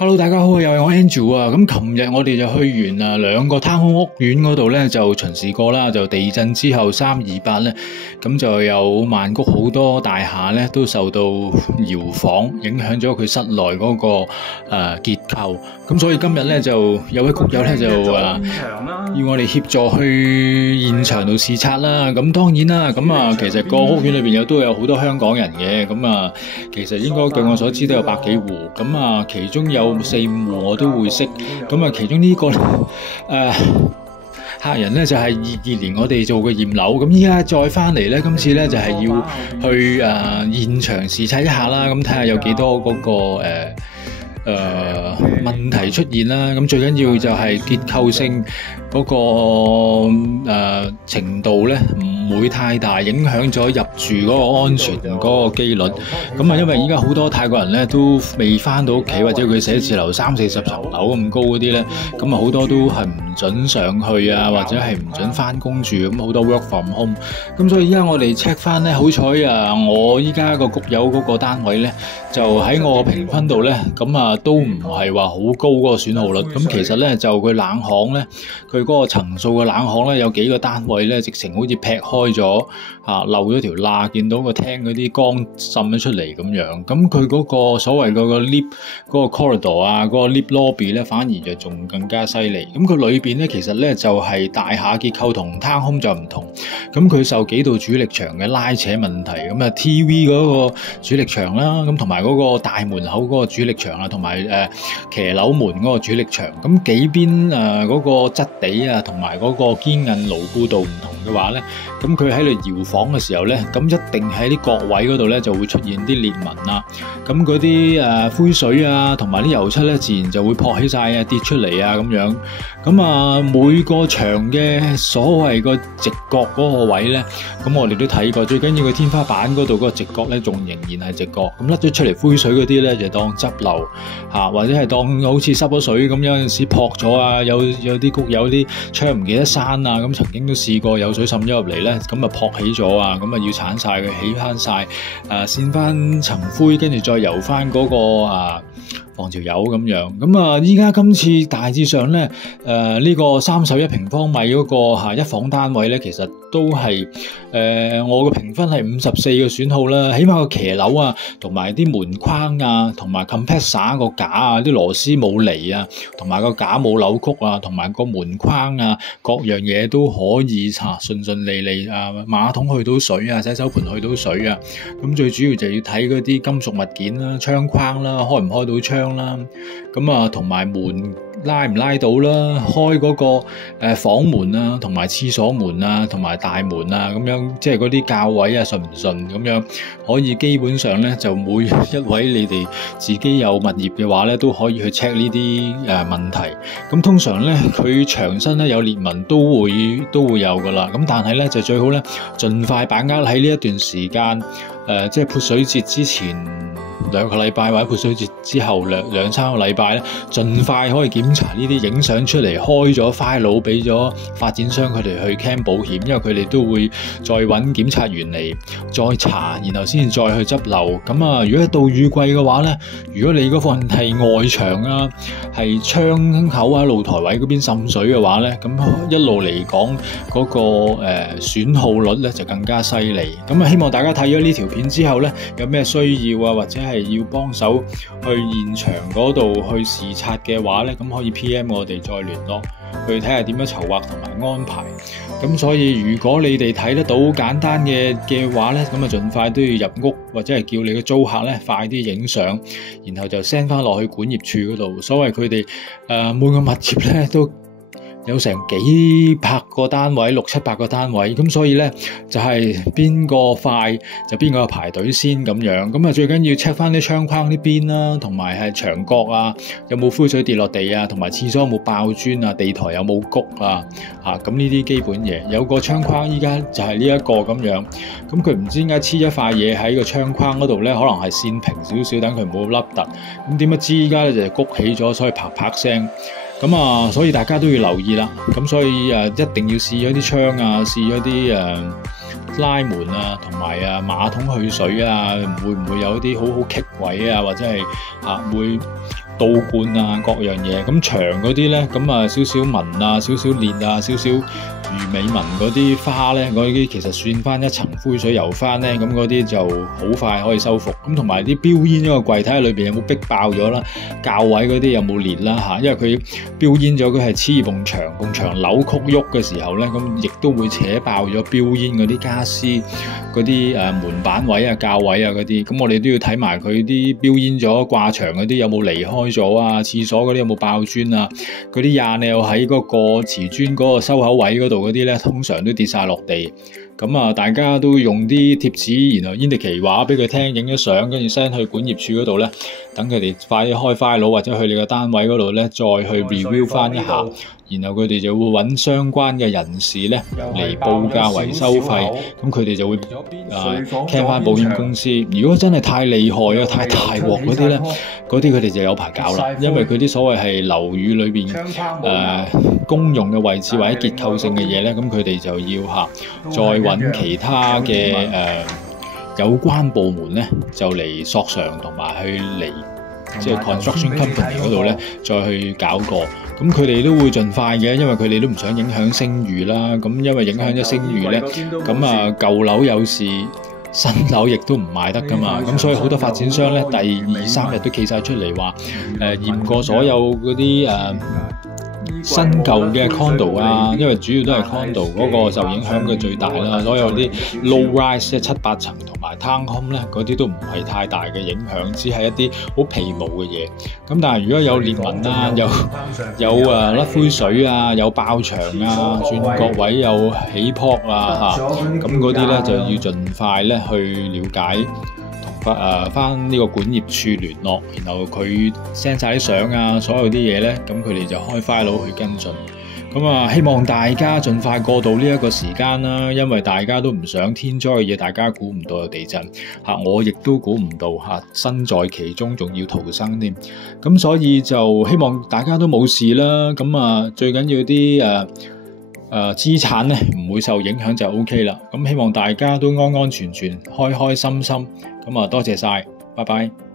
Hello， 大家好，又係我 Andrew 啊。咁琴日我哋就去完兩個貪空屋苑嗰度咧，就巡視過啦。就地震之後328咧，咁就有曼谷好多大廈咧都受到搖晃，影響咗佢室內嗰個結構。咁所以今日咧就有位谷友咧就要我哋協助去現場度視察啦。咁當然啦，咁其實個屋苑裏邊都有好多香港人嘅，咁其實應該據我所知都有百幾戶，咁其中有4-5戶我都會識，咁其中呢個客人咧就係22年我哋做嘅驗樓，咁依家再翻嚟咧，今次咧就係要去現場視察一下啦，咁睇下有幾多嗰個問題出現啦，咁最緊要就係結構性嗰個程度咧唔會太大，影響咗入住嗰個安全嗰個機率。咁因為依家好多泰國人咧都未翻到屋企，或者佢寫字樓30-40層樓咁高嗰啲咧，咁好多都係唔準上去啊，或者係唔準翻工住，咁好多 work from home。咁所以依家我哋 check 翻咧，好彩我依家個谷友嗰個單位咧，就喺我個評分度咧，咁都唔係話好高嗰個損耗率。咁其實咧就佢冷巷咧，佢嗰個層數嘅冷巷咧，有幾個單位咧，直情好似劈開咗漏咗條罅，見到個廳嗰啲光滲咗出嚟咁樣。咁佢嗰個所謂嗰個 lift 嗰個 corridor 嗰個 lift lobby 咧，反而就仲更加犀利。咁佢裏邊咧，其實咧就係大廈結構同攤空就唔同。咁佢受幾道主力牆嘅拉扯問題，咁TV 嗰個主力牆啦，咁同埋嗰個大門口嗰個主力牆啊，同埋騎樓門嗰個主力牆，咁幾邊嗰個質地啊，同埋嗰個堅韌牢固度唔同嘅話咧，咁佢喺度搖晃嘅時候咧，咁一定喺啲角位嗰度咧就會出現啲裂紋啊，咁嗰啲灰水啊，同埋啲油漆咧，自然就會撲起晒啊，跌出嚟啊咁樣。咁每個牆嘅所謂個直角嗰個位咧，咁我哋都睇過，最緊要個天花板嗰度嗰個直角咧，仲仍然係直角。咁甩咗出嚟灰水嗰啲咧，就當執漏或者係當好似濕咗水咁，有陣時撲咗啊，有啲谷有啲窗唔記得閂啊，咁曾經都試過有水滲咗入嚟咧，咁撲起咗啊，咁要鏟晒佢，起翻晒，扇翻層灰，跟住再油翻嗰個防潮油咁樣。咁依家今次大致上咧，呢個31平方米嗰個一房單位咧，其實都係我嘅評分係54嘅損耗啦。起碼個騎樓啊，同埋啲門框啊，同埋 compressor 個架啊，啲螺絲冇離啊，同埋個架冇扭曲啊，同埋個門框啊，各樣嘢都可以順順利利啊，馬桶去到水啊，洗手盆去到水啊。咁最主要就要睇嗰啲金屬物件啦，窗框啦，開唔開到窗啦，咁同埋門拉唔拉到啦，開嗰個房門啊，同埋廁所門啊，同埋大門啊，咁樣即係嗰啲校位啊順唔順咁樣，可以基本上咧就每一位你哋自己有物業嘅話咧，都可以去 check 呢啲問題。咁通常咧佢牆身咧有裂紋都會有噶啦，咁但係咧就最好咧盡快把握喺呢一段時間，即係潑水節之前2個禮拜或者潑水節之後2-3個禮拜咧，盡快可以檢查呢啲影相出嚟，開咗 file 俾咗發展商佢哋去 claim 保險，因為佢哋都會再揾檢察員嚟再查，然後先至再去執漏。咁如果到雨季嘅話咧，如果你嗰份係外牆啊，係窗口啊、露台位嗰邊滲水嘅話咧，咁一路嚟講嗰個損耗率咧就更加犀利。咁希望大家睇咗呢條片之後咧，有咩需要啊，或者係要幫手去現場嗰度去視察嘅話咧，咁可以 PM 我哋再聯絡，去睇下點樣籌劃同埋安排。咁所以如果你哋睇得到簡單嘅話咧，咁盡快都要入屋，或者係叫你嘅租客咧快啲影相，然後就 send 翻落去管業處嗰度。所謂佢哋每個物業咧都有成幾百個單位，600-700個單位，咁所以咧就係邊個快就邊個排隊先咁樣。咁最緊要 check 翻啲窗框呢邊啦，同埋係牆角啊，有冇灰水跌落地啊，同埋廁所有冇爆磚啊，地台有冇谷啊，咁呢啲基本嘢。有個窗框依家就係呢一個咁樣，咁佢唔知點解黐一塊嘢喺個窗框嗰度咧，可能係線平少少，等佢唔好凹凸。咁點不知依家咧就係谷起咗，所以啪啪聲。咁所以大家都要留意啦。咁所以一定要試咗啲窗啊，試咗啲拉門啊，同埋馬桶去水啊，會唔會有啲好棘位啊，或者係會刀罐啊各樣嘢。咁牆嗰啲咧，咁啊少少紋啊、少少裂啊、少少魚尾紋嗰啲花咧，嗰啲其實算翻一層灰水油翻咧，咁嗰啲就好快可以修復。咁同埋啲標煙嗰個櫃睇下裏邊有冇逼爆咗啦，較位嗰啲有冇裂啦嚇，因為佢標煙咗，佢係黐住埲牆扭曲喐嘅時候咧，咁亦都會扯爆咗標煙嗰啲家私嗰啲門板位啊、較位啊嗰啲。咁我哋都要睇埋佢啲標煙咗掛牆嗰啲有冇離開咗啊，廁所嗰啲有冇爆磚啊，嗰啲廿又喺嗰個瓷磚嗰個收口位嗰度嗰啲咧，通常都跌晒落地。咁啊，大家都用啲貼紙，然後 indicate 話俾佢聽，影咗相，跟住 send 去管業處嗰度咧，等佢哋快啲開 file 或者去你個單位嗰度咧，再去 review 翻一下，然後佢哋就會揾相關嘅人士咧嚟報價維修費，咁佢哋就會傾翻保險公司。如果真係太厲害啊、太大鑊嗰啲咧，嗰啲佢哋就有排搞啦，因為佢啲所謂係樓宇裏邊公用嘅位置或者結構性嘅嘢咧，咁佢哋就要再揾其他嘅有關部門咧，就嚟索償同埋去嚟即係 construction company 嗰度咧，再去搞過。咁佢哋都會盡快嘅，因為佢哋都唔想影響聲譽啦。咁因為影響咗聲譽咧，咁舊樓有事，新樓亦都唔賣得噶嘛。咁所以好多發展商咧，第2、3日都企晒出嚟話，驗過所有嗰啲新舊嘅 condo 啊，因為主要都係 condo 嗰個受影響嘅最大啦。所有啲 low rise 7、8層同埋 town home 咧，嗰啲都唔係太大嘅影響，只係一啲好皮毛嘅嘢。咁但係如果有裂紋啊，有甩灰水啊，有爆牆啊，轉角位有起泡啊咁嗰啲咧就要盡快咧去了解。翻呢個管業處聯絡，然後佢 send 晒啲相啊，所有啲嘢咧，咁佢哋就開 file 去跟進。咁希望大家盡快過到呢一個時間啦，因為大家都唔想天災嘅嘢，大家估唔到有地震我亦都估唔到身在其中仲要逃生添。咁所以就希望大家都冇事啦。咁最緊要啲資產咧唔會受影響就 OK 啦。咁希望大家都安安全全、開開心心。咁多謝晒，拜拜。